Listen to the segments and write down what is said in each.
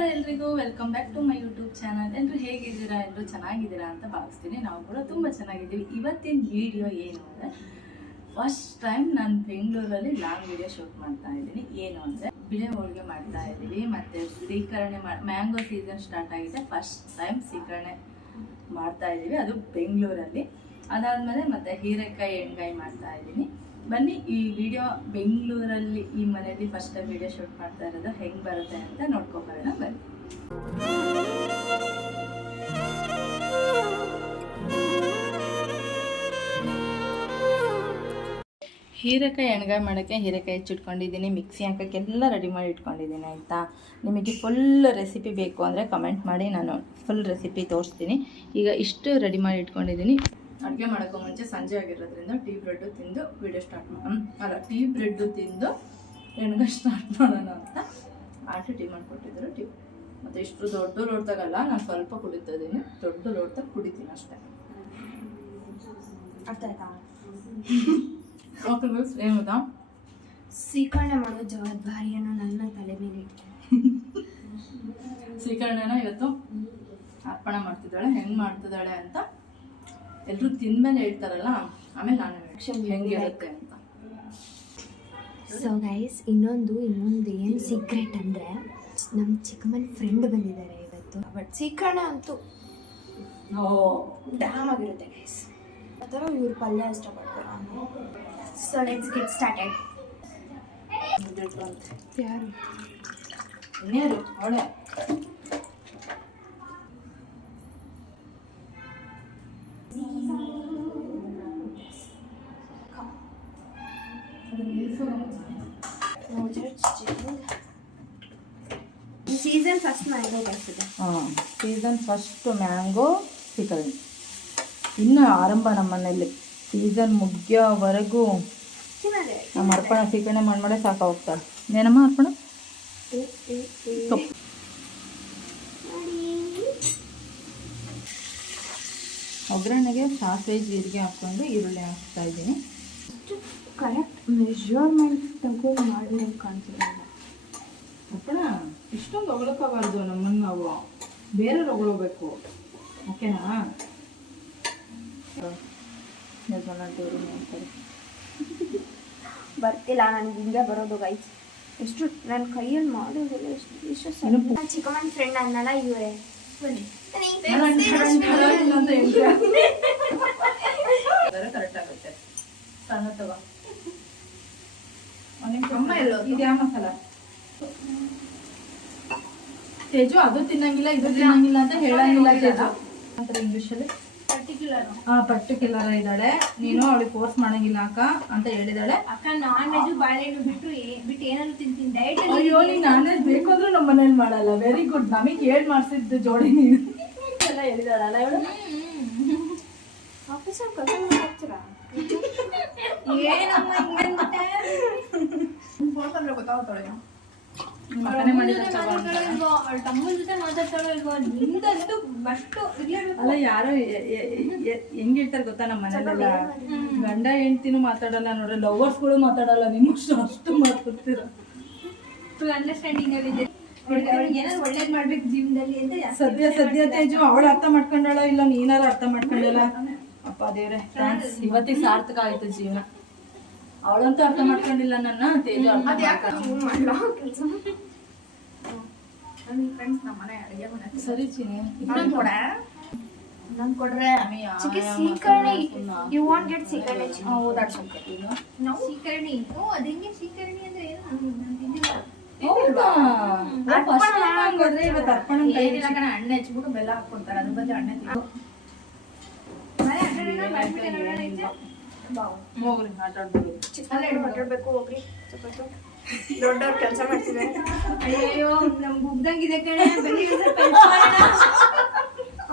ನಮಸ್ಕಾರ ಎಲ್ರಿಗೂ, welcome back to my YouTube channel. ಎಲ್ಲರೂ ಹೇಗಿದ್ದೀರಾ? ಎಲ್ಲರೂ ಚೆನ್ನಾಗಿದ್ದೀರಾ ಅಂತ ಭಾವಿಸ್ತೀನಿ. ನಾವು ಕೂಡ ತುಂಬ ಚೆನ್ನಾಗಿದ್ದೀವಿ. ಇವತ್ತಿನ ವಿಡಿಯೋ ಏನು ಅಂದರೆ, ಫಸ್ಟ್ ಟೈಮ್ ನಾನು ಬೆಂಗಳೂರಲ್ಲಿ ಲಾಂಗ್ ವಿಡಿಯೋ ಶೂಟ್ ಮಾಡ್ತಾ ಇದ್ದೀನಿ. ಏನು ಅಂದರೆ ಬಿಳೆ ಹೋಳಿಗೆ ಮಾಡ್ತಾ ಇದ್ದೀವಿ, ಮತ್ತು ಸೀಕರಣೆ ಮ್ಯಾಂಗೋ ಸೀಸನ್ ಸ್ಟಾರ್ಟ್ ಆಗಿದೆ. ಫಸ್ಟ್ ಟೈಮ್ ಸೀಕರಣೆ ಮಾಡ್ತಾ ಇದ್ದೀವಿ, ಅದು ಬೆಂಗಳೂರಲ್ಲಿ. ಅದಾದಮೇಲೆ ಮತ್ತು ಹೀರೆಕಾಯಿ ಎಣ್ಗಾಯಿ ಮಾಡ್ತಾ ಇದ್ದೀನಿ. ಬನ್ನಿ, ಈ ವಿಡಿಯೋ ಬೆಂಗಳೂರಲ್ಲಿ ಈ ಮನೆಯಲ್ಲಿ ಫಸ್ಟ್ ಟೈಮ್ ವಿಡಿಯೋ ಶೂಟ್ ಮಾಡ್ತಾ ಇರೋದು ಹೆಂಗೆ ಬರುತ್ತೆ ಅಂತ ನೋಡ್ಕೊಬರೋಣ. ಬನ್ನಿ. ಹೀರೆಕಾಯಿ ಎಣ್ಗಾಯಿ ಮಾಡೋಕ್ಕೆ ಹೀರೆಕಾಯಿ ಹೆಚ್ಚಿಟ್ಕೊಂಡಿದ್ದೀನಿ, ಮಿಕ್ಸಿ ಹಾಕೋಕ್ಕೆಲ್ಲ ರೆಡಿ ಮಾಡಿ ಇಟ್ಕೊಂಡಿದ್ದೀನಿ. ಆಯಿತಾ, ನಿಮಗೆ ಫುಲ್ ರೆಸಿಪಿ ಬೇಕು ಅಂದರೆ ಕಮೆಂಟ್ ಮಾಡಿ, ನಾನು ಫುಲ್ ರೆಸಿಪಿ ತೋರಿಸ್ತೀನಿ. ಈಗ ಇಷ್ಟು ರೆಡಿ ಮಾಡಿ ಇಟ್ಕೊಂಡಿದ್ದೀನಿ. ಅಡುಗೆ ಮಾಡೋಕ್ಕೂ ಮುಂಚೆ ಸಂಜೆ ಆಗಿರೋದ್ರಿಂದ ಟೀ ಬ್ರೆಡ್ಡು ತಿಂದು ವಿಡಿಯೋ ಟೀ ಬ್ರೆಡ್ಡು ತಿಂದು ಎಣ್ಗಾಯಿ ಸ್ಟಾರ್ಟ್ ಮಾಡೋಣ ಅಂತ ಆಂಟಿ ಟೀ ಮಾಡಿಕೊಟ್ಟಿದ್ರು. ಟೀ ಮತ್ತು ಇಷ್ಟು ದೊಡ್ಡ ಲೋಡ್ದಾಗಲ್ಲ, ನಾನು ಸ್ವಲ್ಪ ಕುಡಿತಾ ಇದ್ದೀನಿ. ದೊಡ್ಡ ಲೋಡ್ದಾಗ ಕುಡಿತೀನಿ ಅಷ್ಟೇ. ಅರ್ಥ ಆಯ್ತಾ? ಓಕೆ ಗೈಸ್, ಏನು ಗೊತ್ತಾ, ಸೀಕರಣೆ ಮಾಡೋ ಜವಾಬ್ದಾರಿಯನ್ನು ನನ್ನ ತಲೆ ಮೇಲೆ ಇಡ್ತೀನಿ. ಸೀಕರಣೆನ ಇವತ್ತು ಅರ್ಪಣೆ ಮಾಡ್ತಿದ್ದಾಳೆ. ಹೆಂಗೆ ಮಾಡ್ತಿದ್ದಾಳೆ ಅಂತ ಎಲ್ಲರೂ ತಿಂದ್ಮೇಲೆ ಹೇಳ್ತಾರಲ್ಲ, ಆಮೇಲೆ ನಾನು ಹೆಂಗಿರುತ್ತೆ ಅಂತ. ಸೊ ಗೈಸ್, ಇನ್ನೊಂದು ಏನು ಸೀಕ್ರೆಟ್ ಅಂದರೆ, ನಮ್ಮ ಚಿಕ್ಕಮ್ಮನ ಫ್ರೆಂಡ್ ಬಂದಿದ್ದಾರೆ ಇವತ್ತು. ಬಟ್ ಸೀಕರಣೆ ಅಂತೂ ಡ್ಯಾಮ್ ಆಗಿರುತ್ತೆ ಗೈಸ್. ಅಥವಾ ಇವ್ರು ಪಲ್ಯ ಇಷ್ಟಪಡ್ತಾರೆ. So let's get started. ಯಾರು? ಇನ್ನೇರು ಅವಳೆ. ಸೀಸನ್ ಫಸ್ಟ್ ಮ್ಯಾಂಗೋ ಬರ್ತಿದೆ. ಸೀಸನ್ ಫಸ್ಟ್ ಮ್ಯಾಂಗೋ ಸೀಕರಣೆ ಇನ್ನು ಆರಂಭ. ನಮ್ಮ ಮನೆಯಲ್ಲಿ ಸೀಸನ್ ಮುಗಿಯೋವರೆಗೂ ನಮ್ಮ ಅರ್ಪಣ ಸೀಕರಣೆ ಮಾಡೇ ಸಾಕ ಹೋಗ್ತಾರೆ. ಏನಮ್ಮ ಅರ್ಪಣ? ಒಗ್ಗರಣೆಗೆ ಸಾಸಿವೆ ಜೀರಿಗೆ ಹಾಕ್ಕೊಂಡು ಈರುಳ್ಳಿ ಹಾಕ್ತಾ ಇದ್ದೀನಿ. ಕರೆಕ್ಟ್ ಮೆಜರ್ಮೆಂಟ್ ತಗೊಂಡು ಮಾಡಿ ಕಾಣ್ತಿಲ್ಲ ಅರ್ಪಣ. ಇಷ್ಟೊಂದು ಹೊಗಳಕ್ಕಾಗಬಾರ್ದು ನಮ್ಮನ್ನು, ನಾವು ಬೇರೆ ಹೊಗಳಬೇಕು. ಓಕೆನಾ? ಬರ್ತಿಲ್ಲ ನನಗೆ ಹಿಂಗೆ ಬರೋದು ಗೈಸ್. ಎಷ್ಟು ನನ್ನ ಕೈಯಲ್ಲಿ ಮಾಡೋದಿಲ್ಲ. ಎಷ್ಟು ಚಿಕ್ಕಮ್ಮನ ಫ್ರೆಂಡ್ ಅನ್ನಲ್ಲ ಇವರೇ. ಕರೆಕ್ಟ್ ಆಗುತ್ತೆ. ಸಣ್ಣ ತಗೋ. ಇದ್ಯಾ ಮಸಾಲ ತೇಜು? ಅದು ತಿನ್ನಂಗಿಲ್ಲ, ಇದು ತಿನ್ನಂಗಿಲ್ಲ ಅಂತ ಹೇಳಂಗಿಲ್ಲ ತೇಜು ಅಂತ ಇಂಗ್ಲೀಷಲ್ಲಿ. ಪರ್ಟಿಕ್ಯುಲರ್ ಇದ್ದಾಳೆ. ನೀನು ಅವಳಿಗೆ ಫೋರ್ಸ್ ಮಾಡಂಗಿಲ್ಲ ಅಕ್ಕ ಅಂತ ಹೇಳಿದಾಳೆ. ಅಕ್ಕ ನಾನ್ ವೆಜ್ ಬಾಳೆಹಣ್ಣು ಬಿಟ್ಟು ಏನಾದ್ರು ತಿಂತೀನಿ. ಡಯಟ್. ಅಯ್ಯೋ, ನೀನು ನಾನ್ ವೆಜ್ ಬೇಕು ಅಂದ್ರೂ ನಮ್ಮ ಮನೇಲಿ ಮಾಡಲ್ಲ. Very good. ನಮಗೆ ಹೇಳಿ ಮಾಡಿಸಿದ್ದು ಜೋಡಿ ನೀನು ಎಲ್ಲ ಹೇಳಿದಾಳಲ್ಲ ಇವಳು. ಆಫೀಸಲ್ಲಿ ಕೆಲಸ ಮಾಡ್ತೀರಾ? ಗೊತ್ತಾಗ್ತಾಳೆ. ಅಲ್ಲ, ಯಾರೋ ಹೆಂಗ್ ಹೇಳ್ತಾರೆ ಗೊತ್ತಾ, ನಮ್ಮ ಮನೇಲೆಲ್ಲ ಗಂಡ ಹೆಂಡ್ತಿನೂ ಮಾತಾಡಲ್ಲ ನೋಡ್ರಿ, ಲವರ್ಸ್ಗಳು ಮಾತಾಡಲ್ಲ. ನೀವು ಅಷ್ಟು ಮಾತಾಡ್ತೀರ. ಅಂಡರ್ಸ್ಟ್ಯಾಂಡಿಂಗ್ ಅಲ್ಲಿ ಒಳ್ಳೇದ್ ಮಾಡ್ಬೇಕು ಜೀವನದಲ್ಲಿ ಅಂತ. ಸದ್ಯ ತೇಜು ಅವಳು ಅರ್ಥ ಮಾಡ್ಕೊಂಡಳ, ಇಲ್ಲ ನೀನಾರು ಅರ್ಥ ಮಾಡ್ಕೊಂಡಲ್ಲ. ಅಪ್ಪ ದೇವ್ರೆ, ಇವತ್ತಿಗೆ ಸಾರ್ಥಕ ಆಯ್ತು ಜೀವನ. ಅವಳಂತೂ ಅರ್ಥ ಮಾಡ್ಕೊಂಡಿಲ್ಲ ನನ್ನ. ತೇಜು ಸರಿ ಚಿನಿ, ನಾನು ಕೊಡ್ರೆ ಸೀಕರಣೆ. You want get seekarane? That's okay. No seekarane. ಅದಂಗೆ ಸೀಕರಣೆ ಅಂದ್ರೆ ಏನು? ಅಣ್ಣ ಹೆಚ್ಚಿಬಿಟ್ಟು ಬೆಲ್ಲ ಹಾಕ್ಕೊಡ್ತಾರೆ. ಅದ್ರ ಬಗ್ಗೆ ಅಣ್ಣ ಹೋಗ್ರಿ ಆಟಾಡ್ಬೋದು. ಮಾತಾಡ್ಬೇಕು. ಹೋಗ್ರಿ, ದೊಡ್ಡವ್ರು ಕೆಲಸ ಮಾಡ್ತಿದ್ದಾರೆ. ಅಯ್ಯೋ, ನಮ್ಗೆ ಉಗ್ದಂಗಿದೆ ಕಣೆ. ಬನ್ನಿ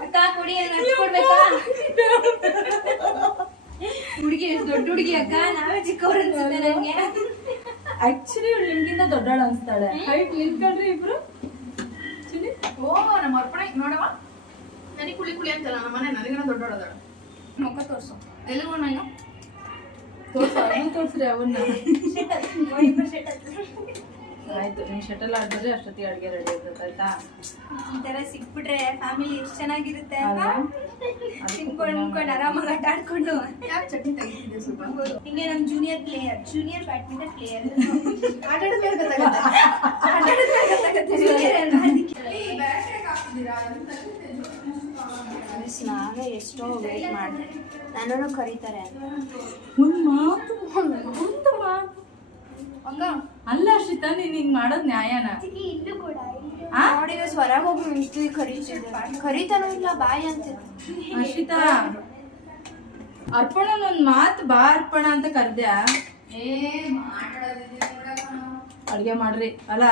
ಅಕ್ಕ ಕುಡಿ, ಹಚ್ಕೊಡ್ಬೇಕಾ? ಹುಡುಗಿ ಎಷ್ಟು ದೊಡ್ಡ ಹುಡುಗಿ ಅಕ್ಕ, ನಾವೇ ಚಿಕ್ಕವ್ರು ಅನ್ಸುತ್ತೆ ನನಗೆ. ಆಕ್ಚುಲಿ ಇವಳು ನಿಮ್ಗಿಂತ ದೊಡ್ಡಾಳ ಅನ್ಸ್ತಾಳೆ. ಹೈಟ್ ನಿಂತ್ಕೊಂಡ್ರಿ ಇಬ್ರು. ಓ, ನಮ್ಮ ಅರ್ಪಣೆ ನೋಡವ, ನನಗೆ ಕುಳಿ ಅಂತಲ್ಲ ನಮ್ಮ ಮನೆ, ನನಗೇನೋ ದೊಡ್ಡೋಳದಾಳ. ಮುಖ ತೋರ್ಸು. ಎಲ್ಲಿಗೂ ನಾನು ತೋರಿಸ್ರಿ ಅವನ್ನ. ಆಯ್ತು, ನೀವು ಶಟಲ್ ಆಡಿದ್ರೆ ಅಷ್ಟೊತ್ತಿಗೆ ಅಡುಗೆ ರೆಡಿ ಇರ್ತದೆ ಆಯ್ತಾ. ಈ ತರ ಸಿಕ್ಬಿಟ್ರೆ ಫ್ಯಾಮಿಲಿ ಎಷ್ಟು ಚೆನ್ನಾಗಿರುತ್ತೆ ಅಲ್ವಾ? ತಿನ್ಕೊಂಡು ಉಣ್ಕೊಂಡು ಆರಾಮಾಗಿ ಆಟ ಆಡ್ಕೊಂಡು. ಯಾಕೆ ಚಟ್ನಿ ತೆಗಿತಿದ್ದೆ ಸ್ವಲ್ಪ ಹಿಂಗೆ ನಮ್ಮ ಜೂನಿಯರ್ ಬ್ಯಾಡ್ಮಿಂಟನ್ ಪ್ಲೇಯರ್ ಆಟ ಆಡಿದ್ಮೇಲೆ ಗೊತ್ತಾಗುತ್ತೆ. ನಾವೇ ಎಷ್ಟೋ ವೇಟ್ ಮಾಡಿದೆ, ನನ್ನನ್ನು ಕರೀತಾರೆ ಒಂದು ಮಾತು ಹಂಗ ಅಲ್ಲ ಶ್ರೀತಾ, ನೀನ್ ಹಿಂಗ್ ಮಾಡೋದ್ ನ್ಯಾಯನಾ? ಇಲ್ಲೂ ಕೂಡ ಆ? ನೋಡಿ ಹೊರಗೆ ಹೋಗಿ ನಿಂತು ಕರೀತಾನೂ ಇಲ್ಲ ಬಾಯಿ ಅಂತ. ಅಶ್ವಿತಾ, ಅರ್ಪಣ ಒಂದ್ ಮಾತು ಬಾ ಅರ್ಪಣ ಅಂತ ಕರ್ದ್ಯಾ? ಅಡ್ಗೆ ಮಾಡ್ರಿ ಅಲ್ಲ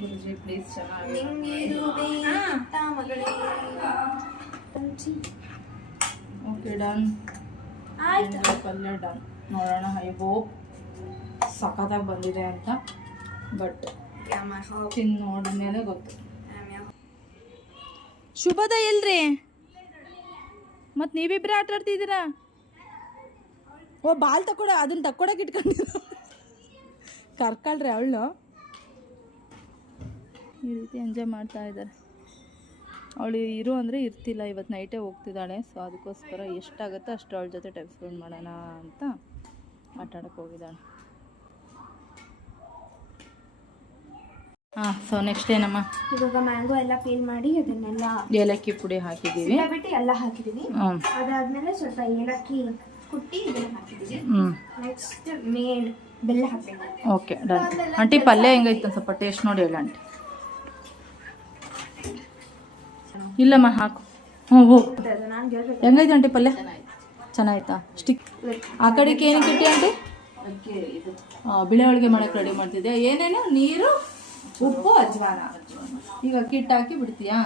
ಗುರುಜಿ ಪ್ಲೀಸ್. ಚೆನ್ನಾಗಿ ಓಕೆ ಡನ್. ಆಯ್ತು ಪಲ್ಯ ಡನ್. ನೋಡೋಣ, ಐ ಹೋಪ್ ಸಖತ್ತಾಗಿ ಬಂದಿದೆ ಅಂತ. ಬಟ್ ತಿಂದು ನೋಡಿದ್ಮೇಲೆ ಗೊತ್ತು. ಶುಭದ ಎಲ್ರಿ? ಮತ್ತು ನೀವಿಬ್ಬರೇ ಆಟ ಆಡ್ತಿದ್ದೀರಾ? ಓ ಬಾಲ್ ತಕೊಡ, ಅದನ್ನ ತಕ್ಕೊಡಕ್ಕೆ ಇಟ್ಕೊಂಡಿರ. ಕರ್ಕಳ್ರಿ ಅವಳು ಈ ರೀತಿ ಎಂಜಾಯ್ ಮಾಡ್ತಾ ಇದ್ದಾರೆ. ಅವಳು ಇರು ಅಂದರೆ ಇರ್ತಿಲ್ಲ, ಇವತ್ತು ನೈಟೇ ಹೋಗ್ತಿದ್ದಾಳೆ. ಸೊ ಅದಕ್ಕೋಸ್ಕರ ಎಷ್ಟಾಗುತ್ತೋ ಅಷ್ಟು ಅವಳ ಜೊತೆ ಟೈಮ್ ಸ್ಪೆಂಡ್ ಮಾಡೋಣ ಅಂತ ಆಟ ಆಡಕ್ಕೆ ಹೋಗಿದ್ದಾಳೆ. ಹಾಂ, ಸೊ ನೆಕ್ಸ್ಟ್ ಏನಮ್ಮ? ಇವಾಗ ಮ್ಯಾಂಗೋ ಎಲ್ಲ ಪೀಲ್ ಮಾಡಿ ಅದನ್ನೆಲ್ಲ ಏಲಕ್ಕಿ ಪುಡಿ ಹಾಕಿದ್ದೀವಿ, ಬಿಟ್ಟು ಎಲ್ಲ ಹಾಕಿದೀವಿ. ಅದಾದ್ಮೇಲೆ ಸ್ವಲ್ಪ ಏಲಕ್ಕಿ ಕುಟ್ಟಿ ಇದನ್ನ ಹಾಕಿದೀವಿ. ನೆಕ್ಸ್ಟ್ ಮೇನ್ ಬೆಲ್ಲ ಹಾಕ್ಬೇಕು. Okay done. ಆಂಟಿ ಪಲ್ಯ ಹೆಂಗೈತೆ ಒಂದು ಸ್ವಲ್ಪ ಟೇಸ್ಟ್ ನೋಡಿ ಹೇಳ ಆಂಟಿ. ಇಲ್ಲಮ್ಮ ಹಾಕು. ಹ್ಞೂ ಹೋ, ನಾನು ಹೇಳ್ಬೇಕು. ಹೆಂಗೈತೆ ಆಂಟಿ ಪಲ್ಯ? ಚೆನ್ನಾಯ್ತಾ? ಸ್ಟಿಕ್ ಆ ಕಡೆಗೆ ಏನಕ್ಕೆ ಇಟ್ಟಿ ಆಂಟಿ? ಬಿಳೆ ಹೋಳಿಗೆ ಮಾಡಕ್ಕೆ ರೆಡಿ ಮಾಡ್ತಿದ್ದೆ. ಏನೇನು? ನೀರು, ಉಪ್ಪು, ಅಜ್ವಾನ. ಈಗ ಅಕ್ಕಿ ಹಿಟ್ಟು ಹಾಕಿ ಬಿಡ್ತೀಯಾ?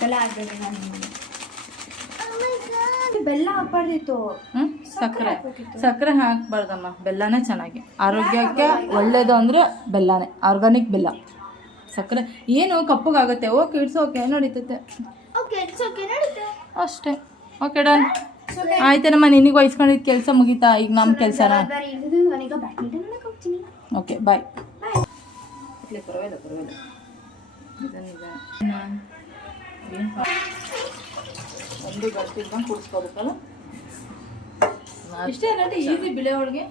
ಬೆಲ್ಲ ಹಾಕ್ಬೇಕು. ನಾನು ಬೆಲ್ಲ ಹಾಕ್ಬಾರ್ದಿತ್ತು. ಸಕ್ಕರೆ ಹಾಕ್ಬಾರ್ದಮ್ಮ, ಬೆಲ್ಲನೇ ಚೆನ್ನಾಗಿ. ಆರೋಗ್ಯಕ್ಕೆ ಒಳ್ಳೇದು ಅಂದರೆ ಬೆಲ್ಲನೇ, ಆರ್ಗಾನಿಕ್ ಬೆಲ್ಲ. ಸಕ್ಕರೆ ಏನು ಕಪ್ಪಗಾಗುತ್ತೆ. ಓಕೆ, ಇಟ್ಸ್ ಓಕೆ, ನಡೀತೈತೆ ಅಷ್ಟೇ. Okay done. ಆಯ್ತೇನಮ್ಮ, ನಿನಗೆ ವಹಿಸ್ಕೊಂಡಿದ್ದು ಕೆಲಸ ಮುಗೀತಾ? ಈಗ ನಮ್ಮ ಕೆಲಸನ? Okay bye. ಪರವಾಗಿಲ್ಲ ಪರವಾಗಿಲ್ಲ. ಒಂದು ಗಟ್ಟಿದ್ದಂಗೆ ಕುಡಿಸ್ಕೋಬೇಕಲ್ಲ. ಇಷ್ಟೇ ನಟಿ ಈಸಿ ಬಿಳೆ ಒಳಗೆ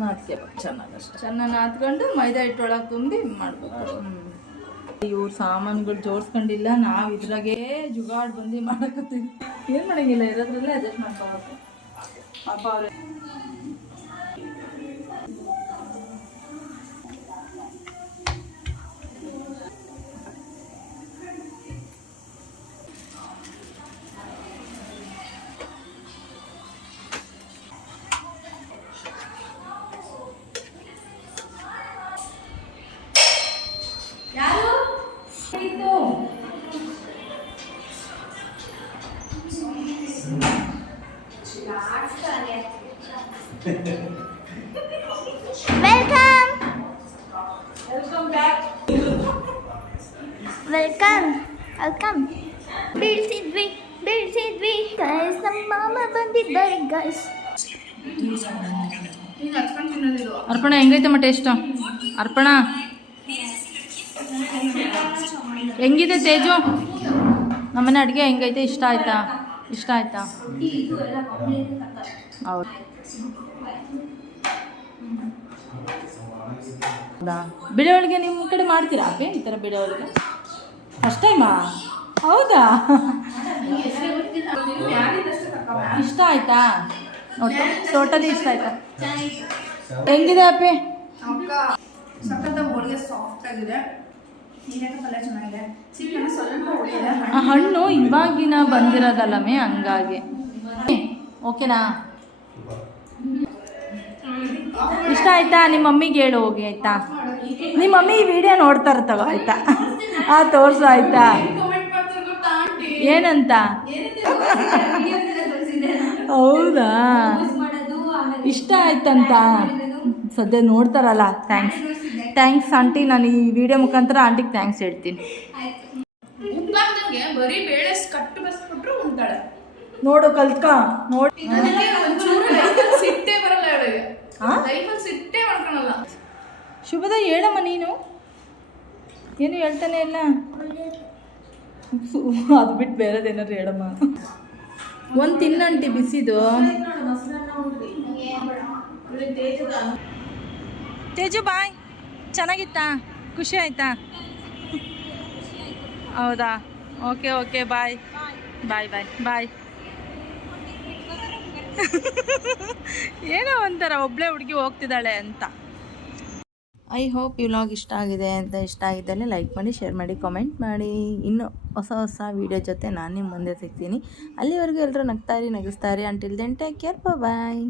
ನಾದ್ಕೋಬೇಕು ಚೆನ್ನಾಗಷ್ಟೆ. ಚೆನ್ನಾಗಿ ನಾದ್ಕೊಂಡು ಮೈದಾ ಹಿಟ್ಟೊಳಗೆ ತುಂಬಿ ಮಾಡ್ಬೇಕು. ಇವ್ರ ಸಾಮಾನುಗಳು ಜೋಡಿಸ್ಕೊಂಡಿಲ್ಲ, ನಾವು ಇದ್ರಾಗೆ ಜುಗಾಡ್ ಬಂದು ಮಾಡಕತ್ತೀವಿ. ಏನು ಮಾಡೋಂಗಿಲ್ಲ, ಇರೋದ್ರಲ್ಲೇ ಅಡ್ಜಸ್ಟ್ ಮಾಡ್ಕೋಬೇಕು. ಪಾಪ ಅವ್ರೆ ವೆಲ್ಕಮ್. ಬೀಳ್ಸಿದ್ವಿ ಗೈಸ್, ನಮ್ಮ ಮಾಮ ಬಂದಿದ್ದಾರೆ ಗೈಸ್. ಅರ್ಪಣ ಹೆಂಗೈತಮ್ಮ ಟೇಸ್ಟ್? ಅರ್ಪಣ ಹೆಂಗಿದೆ? ತೇಜು ನಮ್ಮನೆ ಅಡುಗೆ ಹೆಂಗೈತೆ? ಇಷ್ಟ ಆಯ್ತಾ? ಹೌದು. ಬಿಳೆ ಹೋಳಿಗೆ ನಿಮ್ಮ ಕಡೆ ಮಾಡ್ತೀರಾ ಅಪ್ಪೆ? ಈ ಥರ ಬಿಳೆ ಹೋಳಿಗೆ ಫಸ್ಟ್ ಟೈಮಾ? ಹೌದಾ? ಇಷ್ಟ ಆಯ್ತಾ? ಟೋಟಲಿ ಇಷ್ಟ ಆಯ್ತಾ? ಹೆಂಗಿದೆ ಅಪ್ಪೆ? ಹೋಳಿಗೆ ಸಾಫ್ಟ್ ಆಗಿದೆ, ಪಲ್ಯ ಚೆನ್ನಾಗಿದೆ, ಸ್ವಲ್ಪ ಉಳಿದಿದೆ. ಹಣ್ಣು ಇವಾಗಿನ ಬಂದಿರೋದಲ್ಲಮ್ಮೆ, ಹಂಗಾಗಿ ಓಕೆನಾ? ಇಷ್ಟ ಆಯ್ತಾ? ನಿಮ್ಮ ಮಮ್ಮಿಗೆ ಹೇಳು ಹೋಗಿ ಆಯ್ತಾ? ನಿಮ್ಮ ಮಮ್ಮಿ ಈ ವಿಡಿಯೋ ನೋಡ್ತಾರೆ ತಗೋ ಆಯ್ತಾ? ತೋರ್ಸು ಆಯ್ತಾ? ಏನಂತ? ಹೌದಾ? ಇಷ್ಟ ಆಯ್ತಂತ ಸದ್ಯ ನೋಡ್ತಾರಲ್ಲ. Thanks aunty. ನಾನು ಈ ವಿಡಿಯೋ ಮುಖಾಂತರ ಆಂಟಿಗೆ ಥ್ಯಾಂಕ್ಸ್ ಹೇಳ್ತೀನಿ. ಬರೀ ಬೇಳೆ ಕಟ್ಟು ಬಸ್ಬಿಟ್ರು ಉಂಟಾಳೆ. ನೋಡು ಕಲ್ತ್ಕ ನೋಡಿ. ಸಿಟ್ಟೆ ಬರಲ್ಲ ಅವಳಿಗೆ. ಲೈಫಲ್ಲಿ ಸಿಟ್ಟೇ ಮಾಡ್ಕೊಳಲ್ಲ. ಶುಭದ ಹೇಳಮ್ಮ ನೀನು ಏನು ಹೇಳ್ತಾನೆ ಇಲ್ಲ. ಅದು ಬಿಟ್ಟು ಬೇರೆದೇನಾದ್ರು ಹೇಳಮ್ಮ. ಒಂದು ತಿನ್ನಂಟಿ ಬಿಸಿದು. ತೇಜು ಬಾಯ್, ಚೆನ್ನಾಗಿತ್ತಾ? ಖುಷಿ ಆಯ್ತಾ? ಹೌದಾ, ಓಕೆ ಓಕೆ ಬಾಯ್ ಬಾಯ್ ಬಾಯ್ ಬಾಯ್. ಏನೋ ಒಂಥರ ಒಬ್ಬಳೇ ಹುಡುಗಿ ಹೋಗ್ತಿದ್ದಾಳೆ ಅಂತ. ಐ ಹೋಪ್ ಈ ವ್ಲಾಗ್ ಇಷ್ಟ ಆಗಿದೆ ಅಂತ. ಇಷ್ಟ ಆಗಿದ್ದಲ್ಲಿ ಲೈಕ್ ಮಾಡಿ, ಶೇರ್ ಮಾಡಿ, ಕಾಮೆಂಟ್ ಮಾಡಿ. ಇನ್ನು ಹೊಸ ಹೊಸ ವೀಡಿಯೋ ಜೊತೆ ನಾನು ನಿಮ್ಮ ಮುಂದೆ ಸಿಗ್ತೀನಿ. ಅಲ್ಲಿವರೆಗೂ ಎಲ್ಲರೂ ನಗ್ತಾರಿ, ನಗಿಸ್ತಾರೆ. ಅಂಟಿಲ್ ದೆನ್ ಟೇಕ್ ಕೇರ್, ಬಾಯ್.